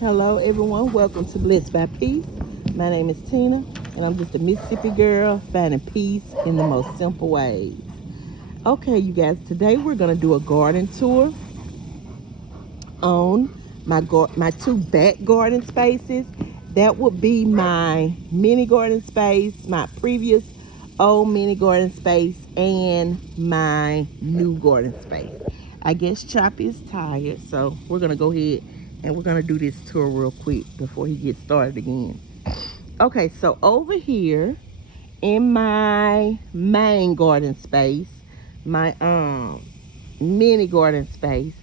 Hello, everyone. Welcome to Blessed by Peace. My name is Tina, and I'm just a Mississippi girl finding peace in the most simple ways. Okay, you guys, today we're going to do a garden tour on my two back garden spaces. That would be my mini garden space, my previous old mini garden space, and my new garden space. I guess Choppa is tired, so we're going to go ahead and we're going to do this tour real quick before he gets started again. Okay, so over here in my main garden space, my mini garden space,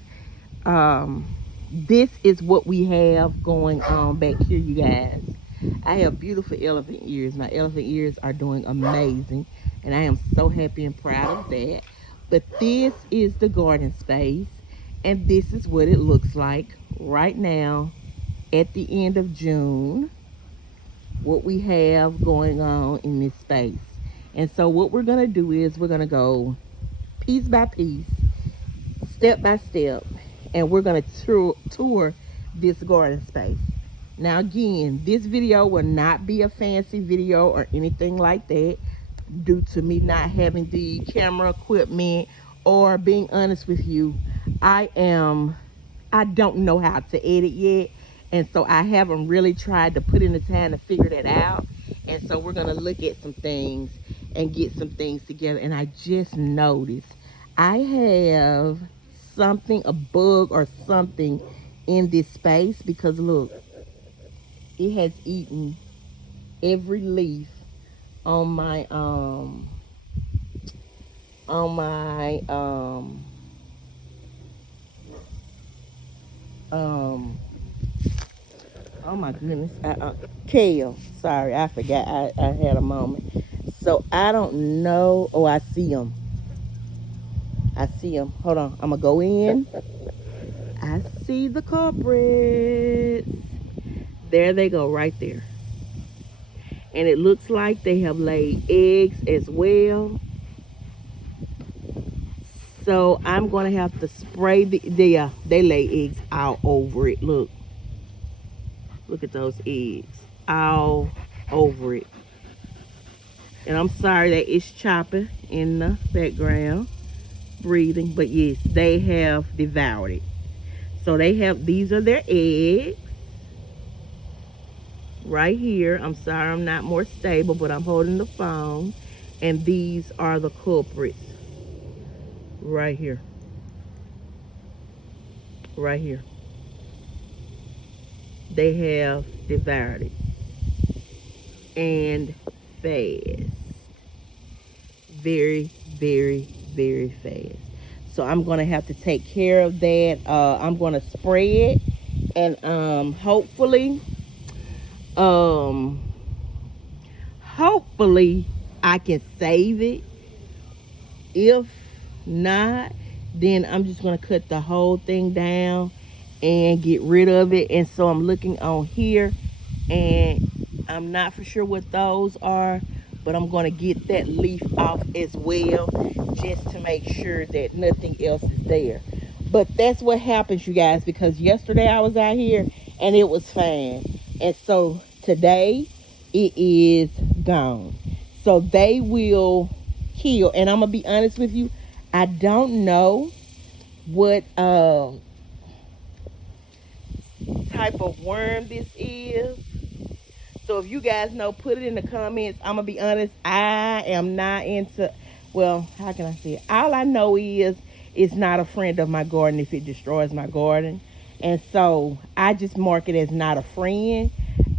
this is what we have going on back here, you guys. I have beautiful elephant ears. My elephant ears are doing amazing, and I am so happy and proud of that. But this is the garden space, and this is what it looks like right now at the end of June, what we have going on in this space. And so what we're going to do is we're going to go piece by piece, step by step, and we're going to tour this garden space. Now again, this video will not be a fancy video or anything like that, due to me not having the camera equipment, or being honest with you, I don't know how to edit yet, and so I haven't really tried to put in the time to figure that out. And so we're gonna look at some things and get some things together. And I just noticed I have something, a bug or something in this space, because look, it has eaten every leaf on my oh my goodness, Kale. Sorry, I forgot. I had a moment. So I don't know. Oh, I see him. I see him. Hold on. I'm gonna go in. I see the culprits. There they go, right there. And it looks like they have laid eggs as well. So I'm gonna have to spray they lay eggs all over it. Look at those eggs all over it. And I'm sorry that it's Choppa in the background breathing, but yes, they have devoured it. So these are their eggs right here. I'm sorry I'm not more stable, but I'm holding the phone, and these are the culprits right here. Right here. They have devoured it, and fast. Very, very, very fast. So I'm gonna have to take care of that. I'm gonna spray it, and hopefully I can save it. If not, then I'm just gonna cut the whole thing down and get rid of it. And so I'm looking on here, and I'm not for sure what those are, but I'm going to get that leaf off as well, just to make sure that nothing else is there. But that's what happens, you guys, because yesterday I was out here and it was fine, and so today it is gone. So they will kill. And I'm gonna be honest with you, I don't know what type of worm this is. So if you guys know, put it in the comments. I'm gonna be honest, I am not into, well, how can I say it? All I know is it's not a friend of my garden if it destroys my garden. And so I just mark it as not a friend.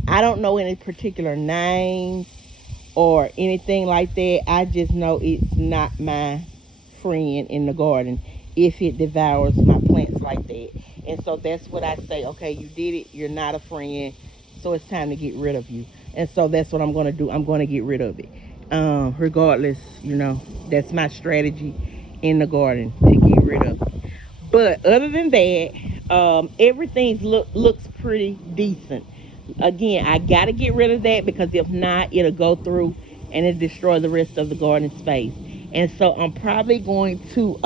I don't know any particular names or anything like that. I just know it's not my friend in the garden if it devours my plants like that. And so that's what I say. Okay, you did it. You're not a friend. So it's time to get rid of you. And so that's what I'm going to do. I'm going to get rid of it. Regardless, that's my strategy in the garden, to get rid of it. But other than that, everything looks pretty decent. Again, I got to get rid of that, because if not, it'll go through and it'll destroy the rest of the garden space. And so I'm probably going to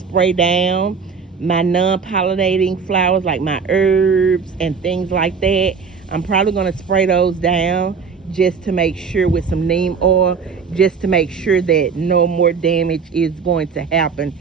spray down my non-pollinating flowers like my herbs and things like that. I'm probably going to spray those down just to make sure, with some neem oil, just to make sure that no more damage is going to happen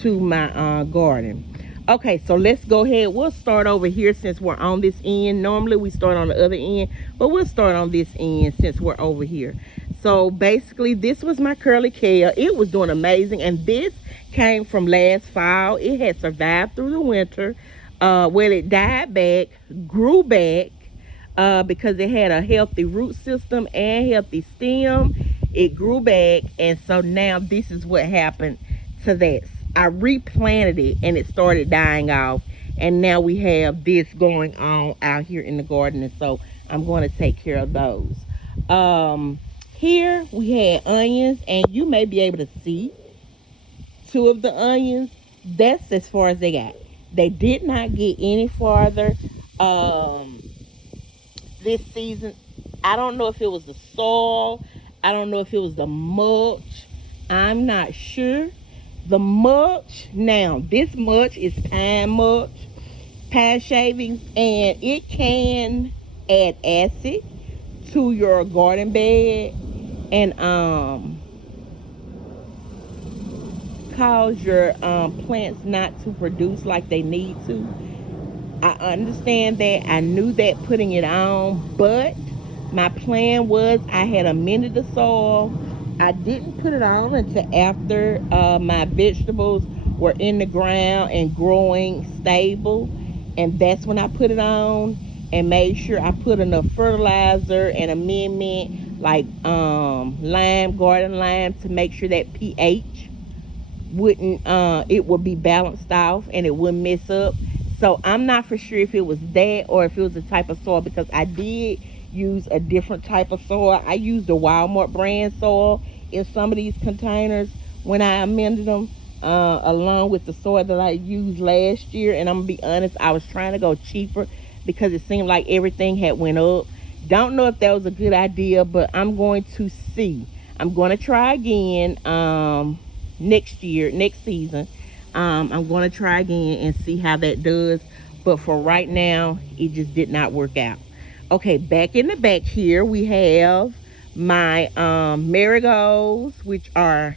to my garden. Okay, so let's go ahead. We'll start over here since we're on this end. Normally we start on the other end, but we'll start on this end since we're over here. So basically, this was my curly kale. It was doing amazing, and this came from last fall. It had survived through the winter. Well, it died back, grew back, because it had a healthy root system and healthy stem. It grew back, and so now this is what happened to that. I replanted it and it started dying off, and now we have this going on out here in the garden, and so I'm going to take care of those. Here we had onions, and you may be able to see two of the onions. That's as far as they got. They did not get any farther this season. I don't know if it was the soil, I don't know if it was the mulch, I'm not sure. The mulch, now this mulch is pine mulch, pine shavings, and it can add acid to your garden bed and cause your plants not to produce like they need to. I understand that. I knew that putting it on, but my plan was I had amended the soil. I didn't put it on until after my vegetables were in the ground and growing stable, and that's when I put it on and made sure I put enough fertilizer and amendment like lime, garden lime, to make sure that pH wouldn't it would be balanced off and it wouldn't mess up. So I'm not for sure if it was that or if it was a type of soil, because I did use a different type of soil. I used the Walmart brand soil in some of these containers when I amended them, along with the soil that I used last year. And I'm gonna be honest, I was trying to go cheaper because it seemed like everything had went up. Don't know if that was a good idea, but I'm going to see. I'm going to try again next season. I'm going to try again and see how that does. But for right now, it just did not work out. Okay, back in the back here, we have my marigolds, which are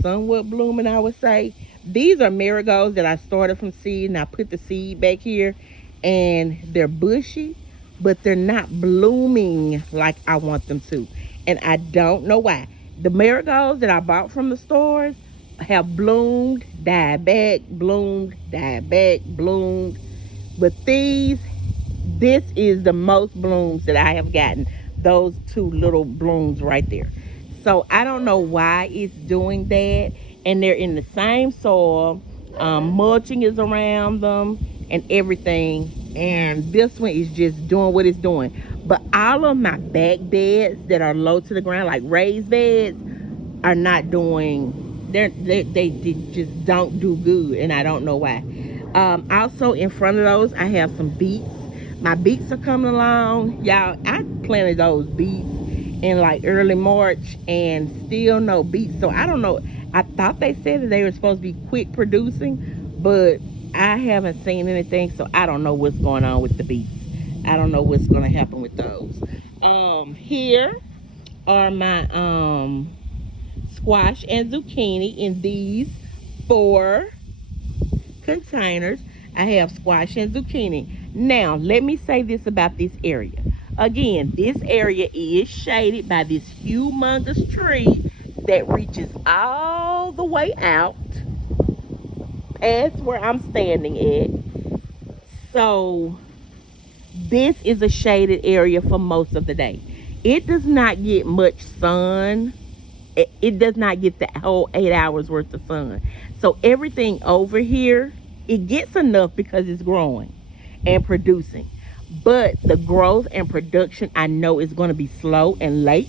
somewhat blooming, I would say. These are marigolds that I started from seed, and I put the seed back here, and they're bushy, but they're not blooming like I want them to. And I don't know why. The marigolds that I bought from the stores have bloomed, died back, bloomed, died back, bloomed. But this is the most blooms that I have gotten. Those two little blooms right there. So I don't know why it's doing that. And they're in the same soil. Mulching is around them and everything. And this one is just doing what it's doing. But all of my back beds that are low to the ground, like raised beds, are not doing, they just don't do good, and I don't know why. Also in front of those, I have some beets. My beets are coming along, y'all. I planted those beets in like early March and still no beets. So I don't know. I thought they said that they were supposed to be quick producing, but I haven't seen anything, so I don't know what's going on with the beets. I don't know what's going to happen with those. Here are my squash and zucchini in these 4 containers. I have squash and zucchini. Now, let me say this about this area. Again, this area is shaded by this humongous tree that reaches all the way out past where I'm standing at. So this is a shaded area for most of the day. It does not get much sun. It does not get the whole 8 hours worth of sun. So everything over here, it gets enough because it's growing and producing. But the growth and production, I know, is going to be slow and late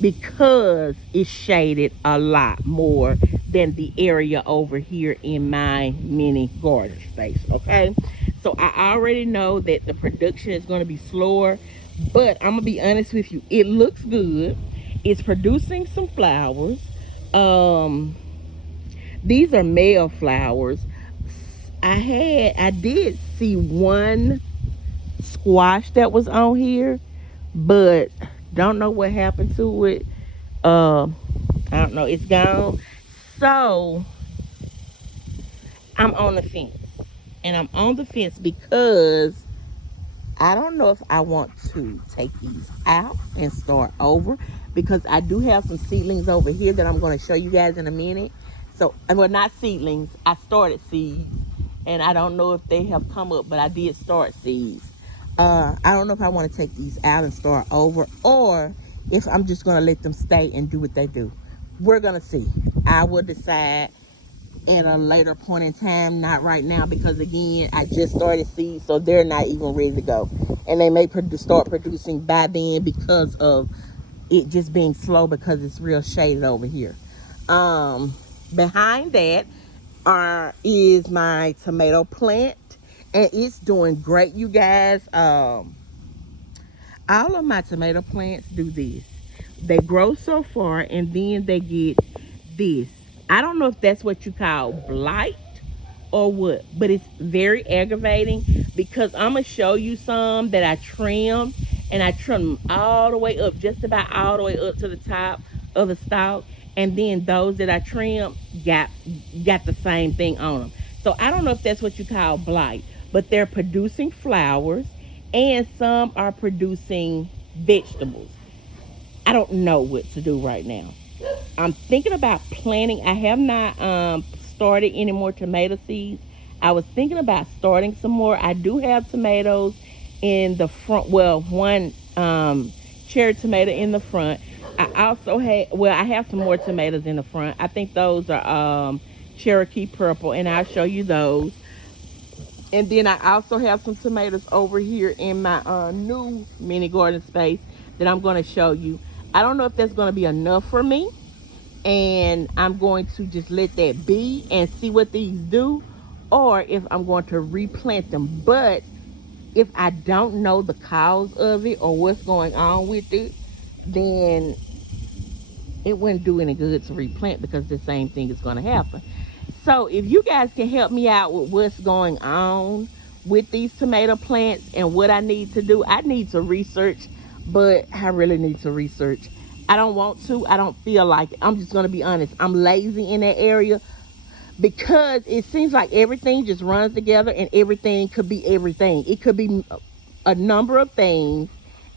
because it's shaded a lot more than the area over here in my mini garden space. Okay, so I already know that the production is going to be slower, but I'm gonna be honest with you, it looks good. It's producing some flowers. These are male flowers. I did see one squash that was on here, but don't know what happened to it. Uh, I don't know. It's gone. So I'm on the fence, and I'm on the fence because I don't know if I want to take these out and start over, because I do have some seedlings over here that I'm going to show you guys in a minute. So, well, not seedlings. I started seeds, and I don't know if they have come up, but I did start seeds. I don't know if I want to take these out and start over, or if I'm just going to let them stay and do what they do. We're going to see. I will decide at a later point in time, not right now, because again, I just started seeds, so they're not even ready to go, and they may start producing by then because of it just being slow, because it's real shaded over here. Behind that is my tomato plant, and it's doing great, you guys. All of my tomato plants do this. They grow so far, and then they get this. I don't know if that's what you call blight or what, but it's very aggravating, because I'm gonna show you some that I trimmed, and I trimmed them all the way up, just about all the way up to the top of the stalk, and then those that I trimmed got the same thing on them. So I don't know if that's what you call blight, but they're producing flowers, and some are producing vegetables. I don't know what to do right now. I'm thinking about planting. I have not started any more tomato seeds. I was thinking about starting some more. I do have tomatoes in the front. Well, one cherry tomato in the front. I also have, well, I have some more tomatoes in the front. I think those are Cherokee purple, and I'll show you those. And then I also have some tomatoes over here in my new mini garden space that I'm going to show you. I don't know if that's going to be enough for me, and I'm going to just let that be and see what these do, or if I'm going to replant them. But if I don't know the cause of it or what's going on with it, then it wouldn't do any good to replant, because the same thing is going to happen. So if you guys can help me out with what's going on with these tomato plants and what I need to do, I need to research, but I really need to research. I don't want to. I don't feel like it. I'm just going to be honest. I'm lazy in that area, because it seems like everything just runs together, and everything could be everything. It could be a number of things.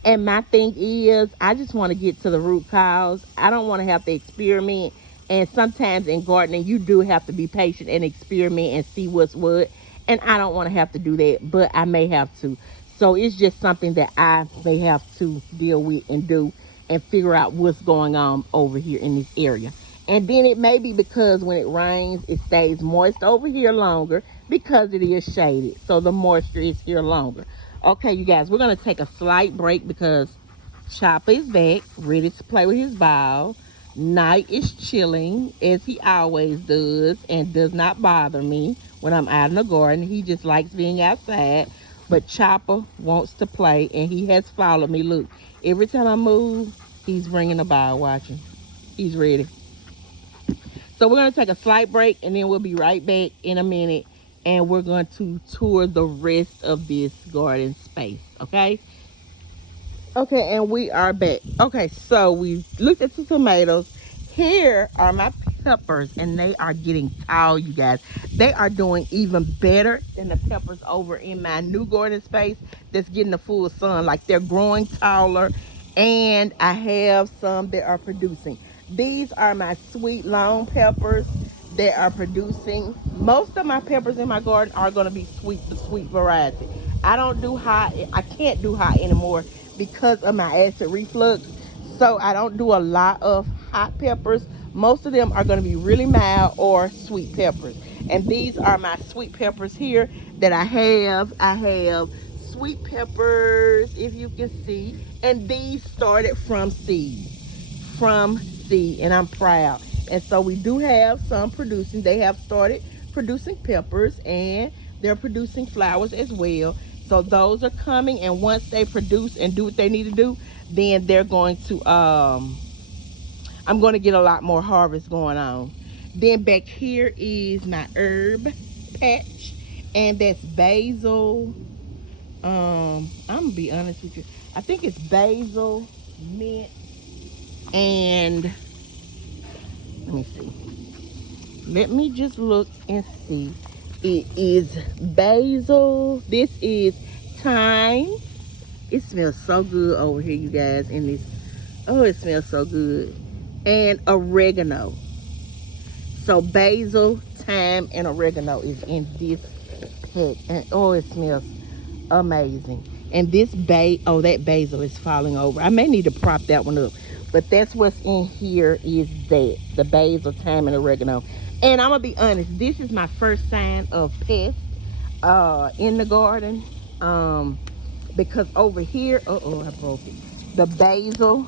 And my thing is, I just want to get to the root cause. I don't want to have to experiment. And sometimes in gardening, you do have to be patient and experiment and see what's what. And I don't want to have to do that, but I may have to. So it's just something that I may have to deal with and do, and figure out what's going on over here in this area. And then it may be because when it rains, it stays moist over here longer, because it is shaded. So the moisture is here longer. Okay, you guys, we're going to take a slight break, because Choppa is back, ready to play with his ball. Night is chilling, as he always does, and does not bother me when I'm out in the garden. He just likes being outside. But Choppa wants to play, and he has followed me. Look, every time I move, he's bringing the ball. Watching. He's ready. So we're going to take a slight break, and then we'll be right back in a minute, and we're going to tour the rest of this garden space, okay? Okay, and we are back. Okay, so we looked at the tomatoes. Here are my peppers, and they are getting tall, you guys. They are doing even better than the peppers over in my new garden space that's getting the full sun. Like, they're growing taller, and I have some that are producing. These are my sweet long peppers that are producing. Most of my peppers in my garden are going to be sweet, the sweet variety. I don't do hot. I can't do hot anymore because of my acid reflux. So I don't do a lot of hot peppers. Most of them are going to be really mild or sweet peppers. And these are my sweet peppers here that I have. I have sweet peppers, if you can see. And these started from seed. And I'm proud. And so we do have some producing. They have started producing peppers, and they're producing flowers as well. So those are coming, and once they produce and do what they need to do, then they're going to I'm going to get a lot more harvest going on. Then back here is my herb patch, And that's basil. I'm gonna be honest with you. I think it's basil, mint, and let me see. Let me just look and see. It is basil. This is thyme. It smells so good over here, you guys, in this. Oh, it smells so good. And oregano. So basil, thyme, and oregano is in this pack. And oh, it smells amazing. And this that basil is falling over. I may need to prop that one up. But that's what's in here is that. The basil, thyme, and oregano. And I'm going to be honest. This is my first sign of pest in the garden. Because over here, I broke it. The basil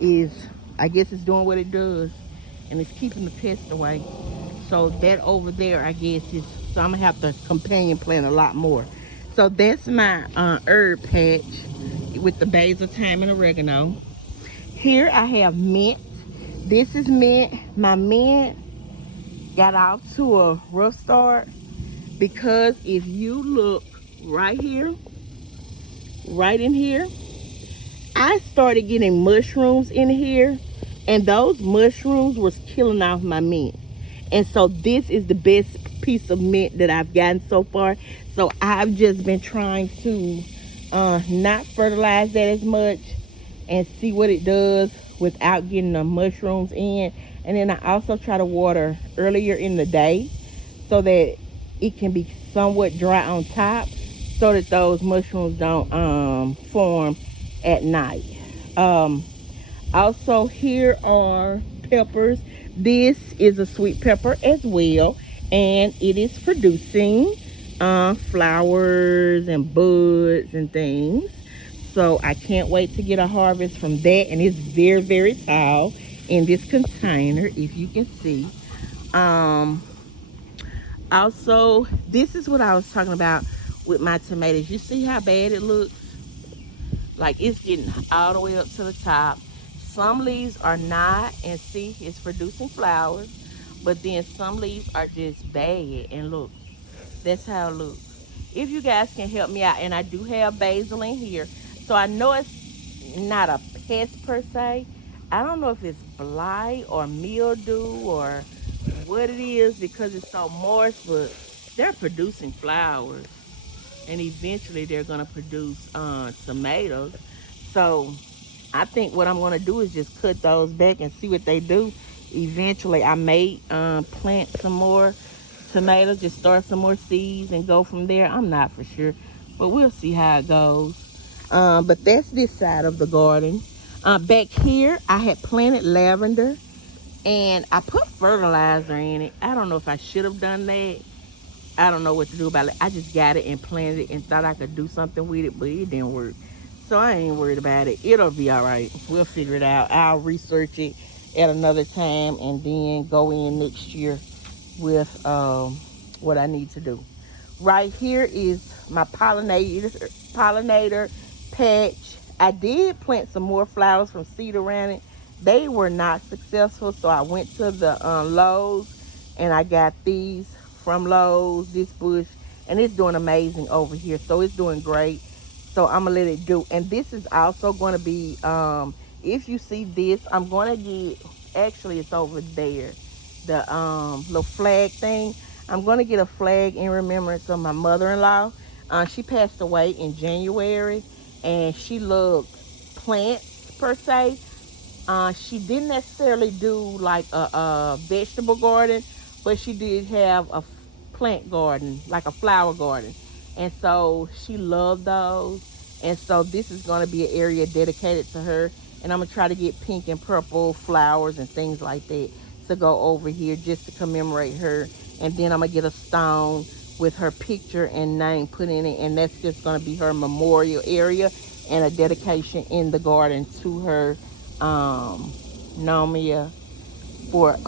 is, I guess it's doing what it does. And it's keeping the pests away. So that over there, I guess, is, so I'm going to have to companion plant a lot more. So that's my herb patch with the basil, thyme, and oregano. Here I have mint. This is mint. My mint got off to a rough start because if you look right here, right in here, I started getting mushrooms in here, and those mushrooms was killing off my mint. And so this is the best piece of mint that I've gotten so far. So I've just been trying to not fertilize that as much and see what it does without getting the mushrooms in. And then I also try to water earlier in the day so that it can be somewhat dry on top so that those mushrooms don't form at night. Also, here are peppers. This is a sweet pepper as well, and it is producing flowers and buds and things. So I can't wait to get a harvest from that, and it's very, very tall in this container, if you can see. Also, this is what I was talking about with my tomatoes. You see how bad it looks? Like it's getting all the way up to the top. Some leaves are not, and see, it's producing flowers, but then some leaves are just bad. And look, that's how it looks. If you guys can help me out, and I do have basil in here, so I know it's not a pest per se. I don't know if it's blight or mildew or what it is because it's so moist, but they're producing flowers, and eventually they're gonna produce tomatoes. So I think what I'm gonna do is just cut those back and see what they do. Eventually, I may plant some more tomatoes, just start some more seeds and go from there. I'm not for sure, but we'll see how it goes. But that's this side of the garden. Back here, I had planted lavender, and I put fertilizer in it. I don't know if I should have done that. I don't know what to do about it. I just got it and planted it and thought I could do something with it, but it didn't work. So I ain't worried about it. It'll be all right. We'll figure it out. I'll research it at another time and then go in next year with what I need to do. Right here is my pollinator patch. I did plant some more flowers from seed around it. They were not successful, so I went to the Lowe's and I got these from Lowe's, this bush, and it's doing amazing over here. So it's doing great. So I'm gonna let it do. And this is also going to be, if you see this, I'm going to get, actually it's over there, the little flag thing. I'm going to get a flag in remembrance of my mother-in-law. She passed away in January, and she loved plants per se. She didn't necessarily do like a vegetable garden, but she did have a plant garden, like a flower garden. And so she loved those. And so this is going to be an area dedicated to her. And I'm going to try to get pink and purple flowers and things like that to go over here just to commemorate her. And then I'm going to get a stone with her picture and name put in it. And that's just going to be her memorial area and a dedication in the garden to her, Nomia, for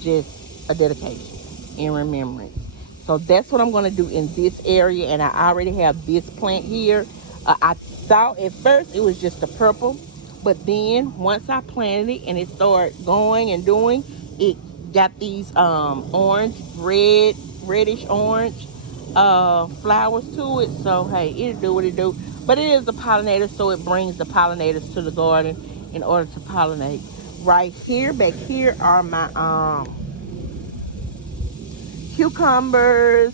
just a dedication in remembrance. So that's what I'm going to do in this area. And I already have this plant here. I thought at first it was just a purple, but then once I planted it and it started going and doing, it got these orange, reddish orange flowers to it. So hey, it'll do what it do. But it is a pollinator, so it brings the pollinators to the garden in order to pollinate. Right here, back here are my cucumbers.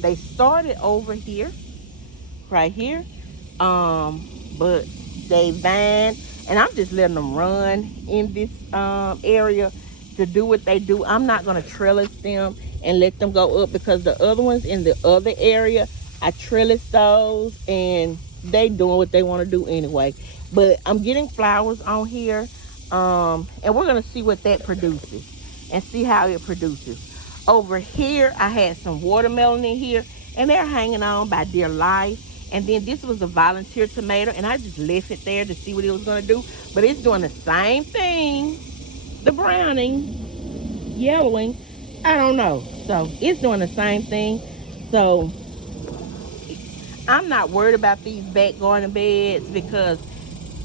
They started over here, right here. But they vine, and I'm just letting them run in this area to do what they do. I'm not gonna trellis them and let them go up, because the other ones in the other area, I trellis those and they doing what they want to do anyway. But I'm getting flowers on here, and we're gonna see what that produces and see how it produces. Over here, I had some watermelon in here, and they're hanging on by dear life. And then this was a volunteer tomato, and I just left it there to see what it was gonna do. But it's doing the same thing. The browning, yellowing, I don't know. So it's doing the same thing. So I'm not worried about these back garden beds, because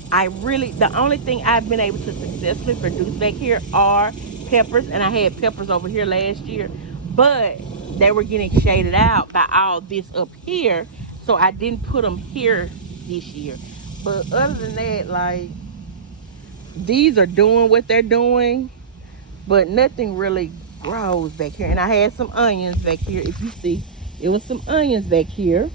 the only thing I've been able to successfully produce back here are peppers, and I had peppers over here last year, but they were getting shaded out by all this up here, so I didn't put them here this year. But other than that, like, these are doing what they're doing, but nothing really grows back here. And I had some onions back here. If you see, it was some onions back here,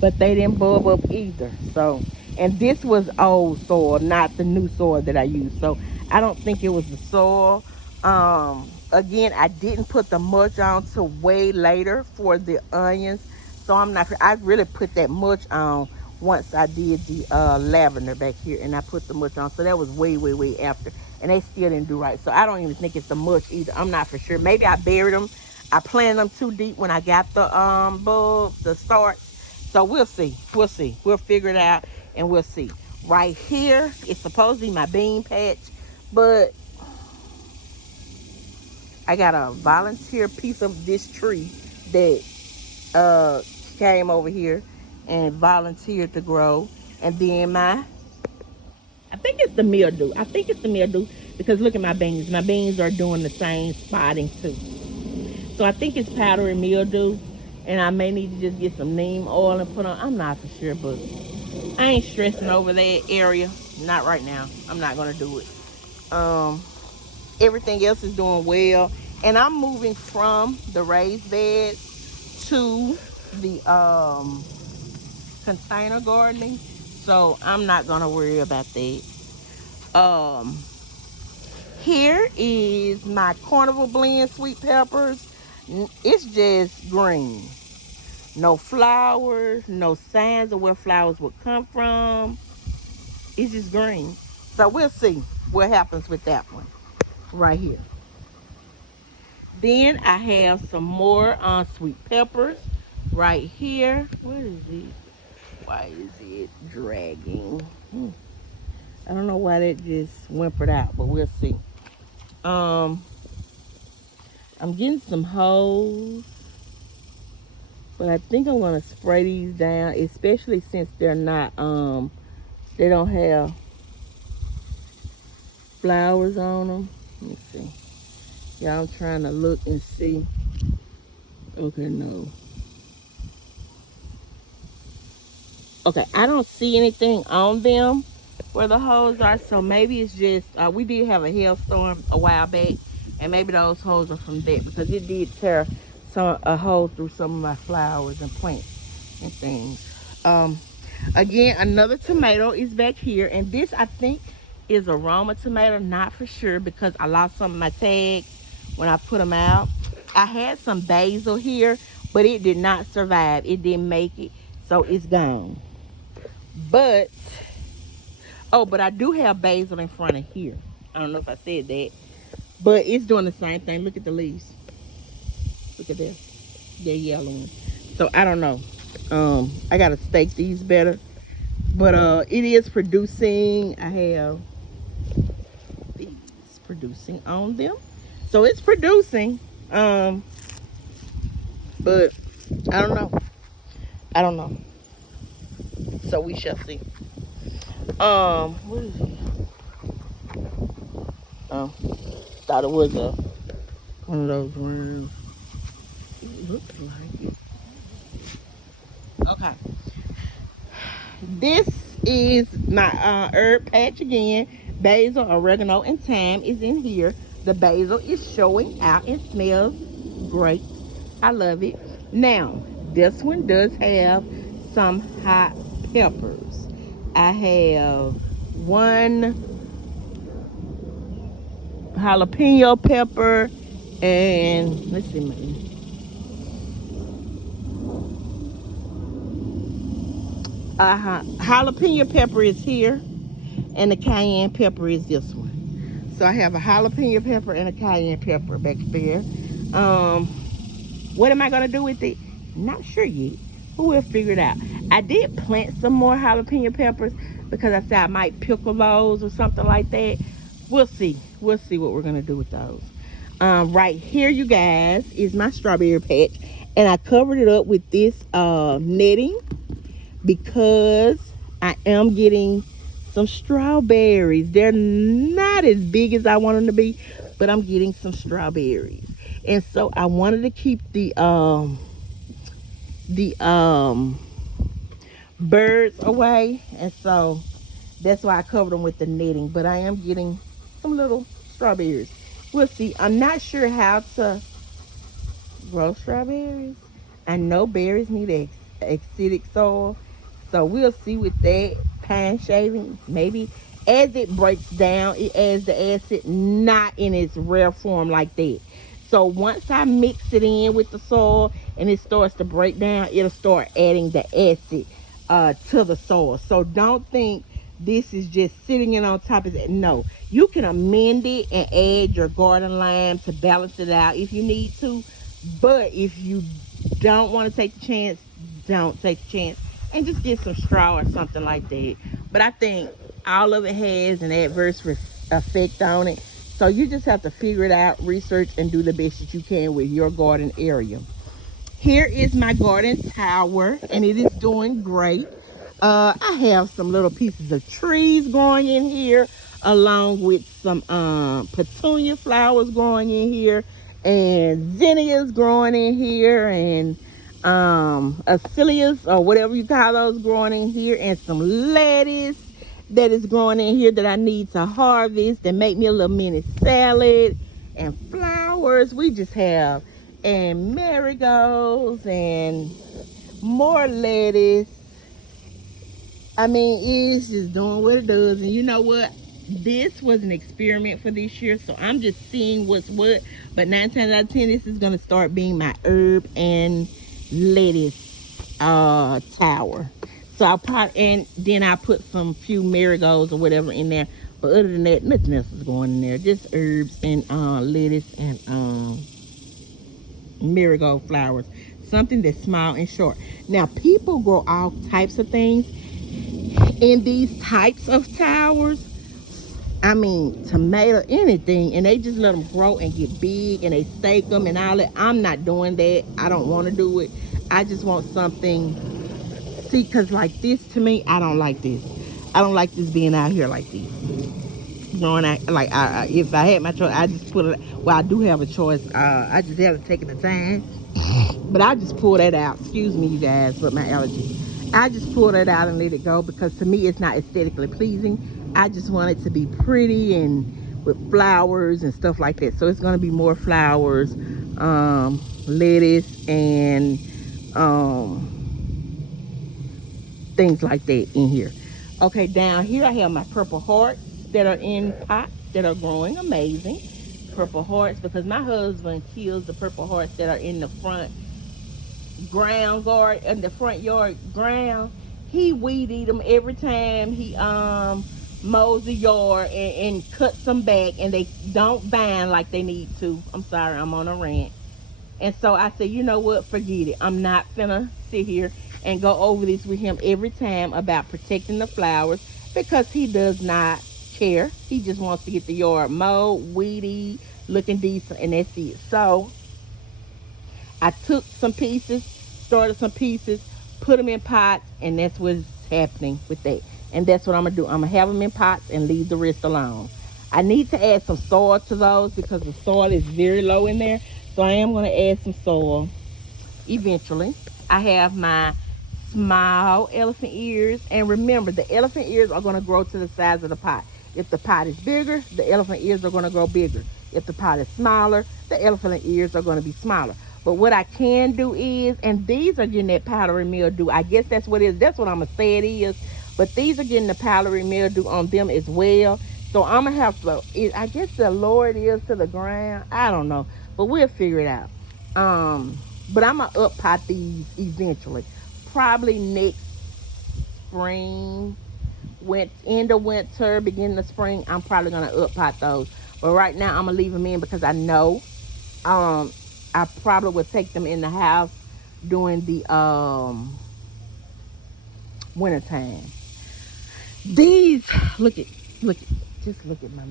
but they didn't bulb up either. So, and this was old soil, not the new soil that I used. So I don't think it was the soil. Again, I didn't put the mulch on till way later for the onions. So I'm not, I really put that mulch on once I did the lavender back here, and I put the mulch on. So that was way, way, way after. And they still didn't do right. So I don't even think it's the mulch either. I'm not for sure. Maybe I buried them. I planted them too deep when I got the bulbs, the starts. So we'll see. We'll see. We'll figure it out, and we'll see. Right here, it's supposed to be my bean patch, but I got a volunteer piece of this tree that came over here and volunteered to grow. And then I think it's the mildew. I think it's the mildew, because look at my beans. My beans are doing the same spotting too. So I think it's powdery mildew, and I may need to just get some neem oil and put on. I'm not for sure, but I ain't stressing over that area. Not right now. I'm not gonna do it. Everything else is doing well, and I'm moving from the raised bed to the container gardening, so I'm not gonna worry about that. Here is my carnival blend sweet peppers. It's just green, no flowers, no signs of where flowers would come from. It's just green. So we'll see what happens with that one right here. Then I have some more sweet peppers right here. What is it? Why is it dragging? I don't know why that just whimpered out, but we'll see. I'm getting some hoes, but I think I'm gonna spray these down, especially since they're not they don't have flowers on them. Let me see. Yeah, I'm trying to look and see. Okay, no. Okay, I don't see anything on them where the holes are, so maybe it's just we did have a hailstorm a while back, and maybe those holes are from that, because it did tear a hole through some of my flowers and plants and things. Again, another tomato is back here, and this I think is a Roma tomato, not for sure, because I lost some of my tags when I put them out. I had some basil here, but it did not survive. It didn't make it, so it's gone. But but I do have basil in front of here. I don't know if I said that, but it's doing the same thing. Look at the leaves. Look at that. They're yellowing. So I don't know. I gotta stake these better, but it is producing. I have these producing on them, so it's producing. But I don't know. I don't know. So we shall see. What is it? Thought it was one of those worms. looks like. Okay. This is my herb patch again. Basil, oregano, and thyme is in here. The basil is showing out and smells great. I love it. Now, this one does have some hot peppers. I have one jalapeno pepper and let's see, jalapeno pepper is here, and the cayenne pepper is this one. So I have a jalapeno pepper and a cayenne pepper back there. What am I gonna do with it? Not sure yet, but we'll figure it out. I did plant some more jalapeno peppers because I said I might pickle those or something like that. We'll see. We'll see what we're gonna do with those. Right here, you guys, is my strawberry patch, and I covered it up with this netting because I am getting some strawberries. They're not as big as I want them to be, but I'm getting some strawberries. And so I wanted to keep the birds away, and so that's why I covered them with the netting. But I am getting some little strawberries. We'll see. I'm not sure how to grow strawberries. I know berries need acidic soil, so we'll see with that. Pine shaving, maybe as it breaks down, it adds the acid, not in its rare form like that. So once I mix it in with the soil and it starts to break down, it'll start adding the acid to the soil. So don't think this is just sitting in on top of it. No, you can amend it and add your garden lime to balance it out if you need to. But if you don't want to take the chance, don't take the chance and just get some straw or something like that. But I think all of it has an adverse effect on it. So you just have to figure it out, research, and do the best that you can with your garden area. Here is my garden tower, and it is doing great. I have some little pieces of trees growing in here, along with some petunia flowers growing in here, and zinnias growing in here, and azaleas or whatever you call those growing in here, and some lettuce that is growing in here that I need to harvest and make me a little mini salad, and flowers we just have, and marigolds, and more lettuce. I mean, it's just doing what it does. And you know what? This was an experiment for this year, so I'm just seeing what's what. But 9 times out of 10, this is going to start being my herb and lettuce tower. So I'll probably, and then I put some few marigolds or whatever in there. But other than that, nothing else is going in there. Just herbs and lettuce and marigold flowers. Something that's small and short. Now, people grow all types of things in these types of towers. I mean, tomato, anything, and they just let them grow and get big, and they stake them and all that. I'm not doing that. I don't want to do it. I just want something. See, because like this, to me, I don't like this. I don't like this being out here like this. Growing out, like, if I had my choice, I just put it. Well, I do have a choice. I just haven't taken the time. But I just pull that out. Excuse me, you guys, but my allergy. I just pull that out and let it go because to me it's not aesthetically pleasing. I just want it to be pretty and with flowers and stuff like that. So it's going to be more flowers, lettuce, and things like that in here. Okay, down here I have my purple hearts that are in pots that are growing amazing. Purple hearts, because my husband kills the purple hearts that are in the front ground guard, in the front yard ground. He weed eat them every time he mows the yard and cuts them back, and they don't vine like they need to. I'm sorry, I'm on a rant. And so I said, you know what, forget it. I'm not gonna sit here and go over this with him every time about protecting the flowers, because he does not care. He just wants to get the yard mowed, weedy, looking decent, and that's it. So I took some pieces, started some pieces, put them in pots, and that's what's happening with that. And that's what I'm gonna do. I'm gonna have them in pots and leave the rest alone. I need to add some soil to those because the soil is very low in there. So I am gonna add some soil. eventually. I have my small elephant ears. And remember, the elephant ears are going to grow to the size of the pot. If the pot is bigger, the elephant ears are going to grow bigger. If the pot is smaller, the elephant ears are going to be smaller. But what I can do is, and these are getting that powdery mildew. I guess that's what it is. That's what I'm going to say it is. But these are getting the powdery mildew on them as well. So I'm going to have to, I guess the lower it is to the ground. I don't know. But we'll figure it out. But I'm going to up pot these eventually. Probably next spring, end of winter, beginning of spring, I'm probably going to up pot those. But right now, I'm going to leave them in because I know I probably would take them in the house during the winter time. These, just look at my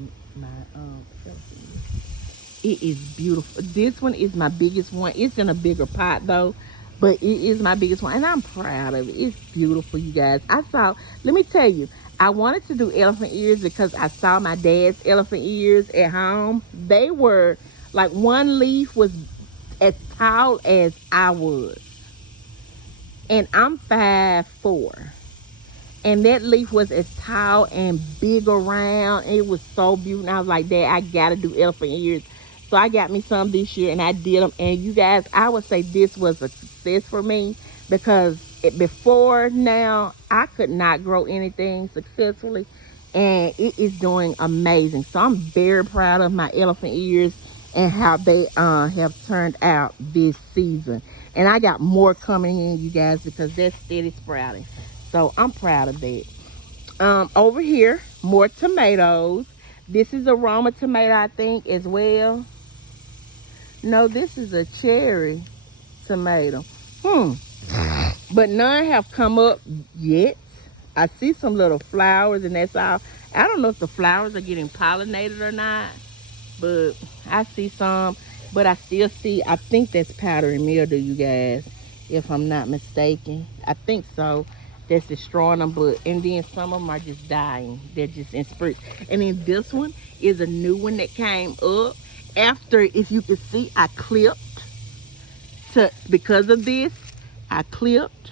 it is beautiful. This one is my biggest one. It's in a bigger pot though, but it is my biggest one, and I'm proud of it. It's beautiful, you guys. Let me tell you, I wanted to do elephant ears because I saw my dad's elephant ears at home. They were like, one leaf was as tall as I was, and I'm 5'4". And that leaf was as tall and big around. It was so beautiful. And I was like, Dad, I gotta do elephant ears. So I got me some this year and I did them. And you guys, I would say this was a success for me, because before now, I could not grow anything successfully. And it is doing amazing. So I'm very proud of my elephant ears and how they have turned out this season. And I got more coming in, you guys, because they're steady sprouting. So I'm proud of that. Over here, more tomatoes. This is a Roma tomato, I think, as well. No, this is a cherry tomato. But none have come up yet. I see some little flowers, and that's all. I don't know if the flowers are getting pollinated or not, but I see some. But I still see, I think that's powdery mildew, you guys, if I'm not mistaken. I think so. That's destroying them, and then some of them are just dying. They're just in spurts. And then this one is a new one that came up after, if you can see, I clipped. Because of this, I clipped.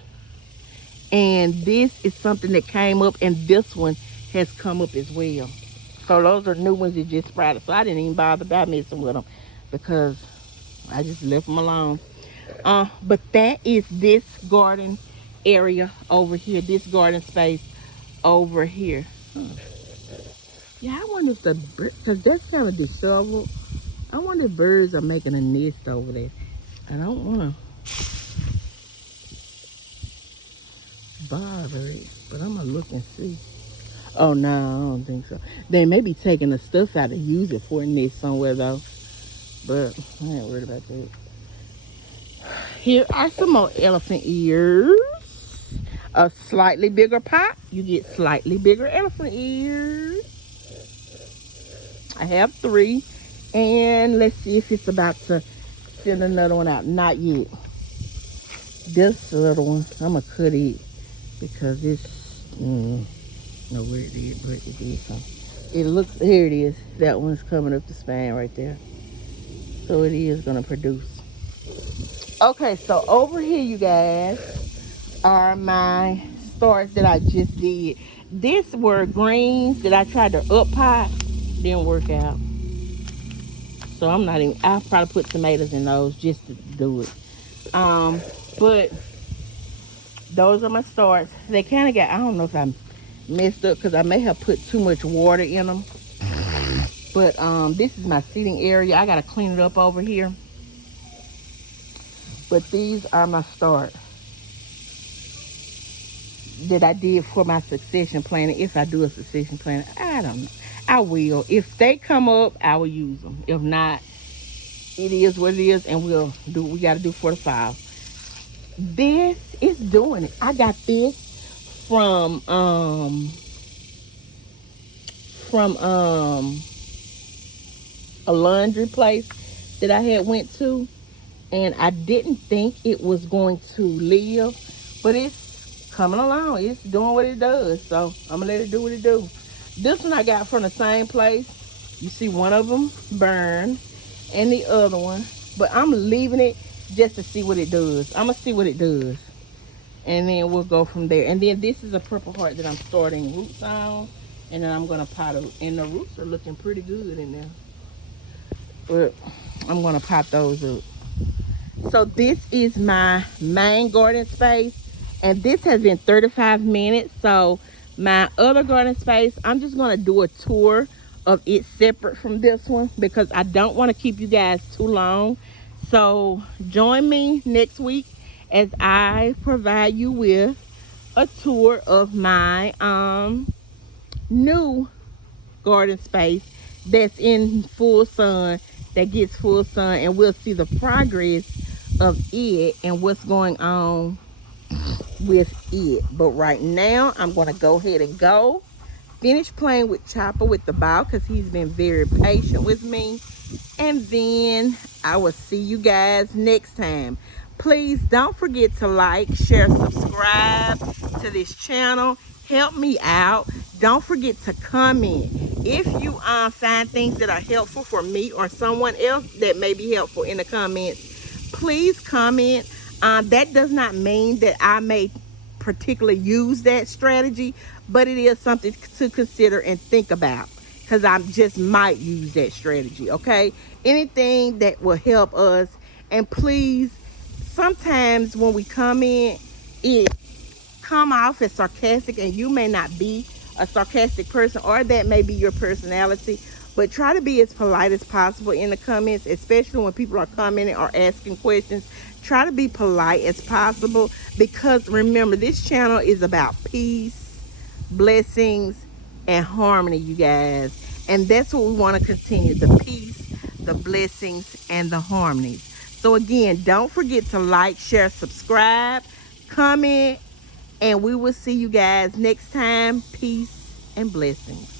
And this is something that came up, and this one has come up as well. So those are new ones that just sprouted. So I didn't even bother about messing with them because I just left them alone. But that is this garden area over here, this garden space over here. Yeah, I wonder if the bird, because that's kind of disheveled. I wonder if birds are making a nest over there. I don't want to bother it, but I'm gonna look and see. Oh no, I don't think so. They may be taking the stuff out to use it for a nest somewhere though, but I ain't worried about that. Here are some more elephant ears. A slightly bigger pot, you get slightly bigger elephant ears. I have 3, and let's see if it's about to send another one out. Not yet. This little one, I'm gonna cut it because it's know where it is, but it is something. It looks, here it is. That one's coming up the span right there. So it is gonna produce. Okay, so over here, you guys, are my starts that I just did. These were greens that I tried to up pot, didn't work out. So I'm not even, I'll probably put tomatoes in those just to do it. But those are my starts. They kind of got, I don't know if I messed up because I may have put too much water in them. But this is my seating area. I gotta clean it up over here. But these are my starts that I did for my succession planning. If I do a succession planning, I don't know. I will. If they come up, I will use them. If not, it is what it is, and we'll do what we got to do for the fall. This is doing it. I got this from a laundry place that I had went to, and I didn't think it was going to live, but it's coming along. It's doing what it does, so I'm gonna let it do what it do. This one I got from the same place. You see one of them burned and the other one, but I'm leaving it just to see what it does. I'm gonna see what it does, and then we'll go from there. And then this is a purple heart that I'm starting roots on, and then I'm gonna pot it. And the roots are looking pretty good in there, but I'm gonna pot those up. So this is my main garden space, and this has been 35 minutes. So my other garden space, I'm just gonna do a tour of it separate from this one because I don't want to keep you guys too long. So join me next week as I provide you with a tour of my new garden space that's in full sun, that gets full sun, and we'll see the progress of it and what's going on with it. But right now I'm going to go ahead and go finish playing with Choppa with the ball because he's been very patient with me, and then I will see you guys next time. Please don't forget to like, share, subscribe to this channel. Help me out. Don't forget to comment if you find things that are helpful for me or someone else that may be helpful in the comments. Please comment. That does not mean that I may particularly use that strategy, but it is something to consider and think about because I just might use that strategy. Okay, anything that will help us. And please, sometimes when we come in, it come off as sarcastic, and you may not be a sarcastic person, or that may be your personality, but try to be as polite as possible in the comments, especially when people are commenting or asking questions. Try to be polite as possible, because remember, this channel is about peace, blessings, and harmony, you guys. And that's what we want to continue: the peace, the blessings, and the harmonies. So again, don't forget to like, share, subscribe, comment, and we will see you guys next time. Peace and blessings.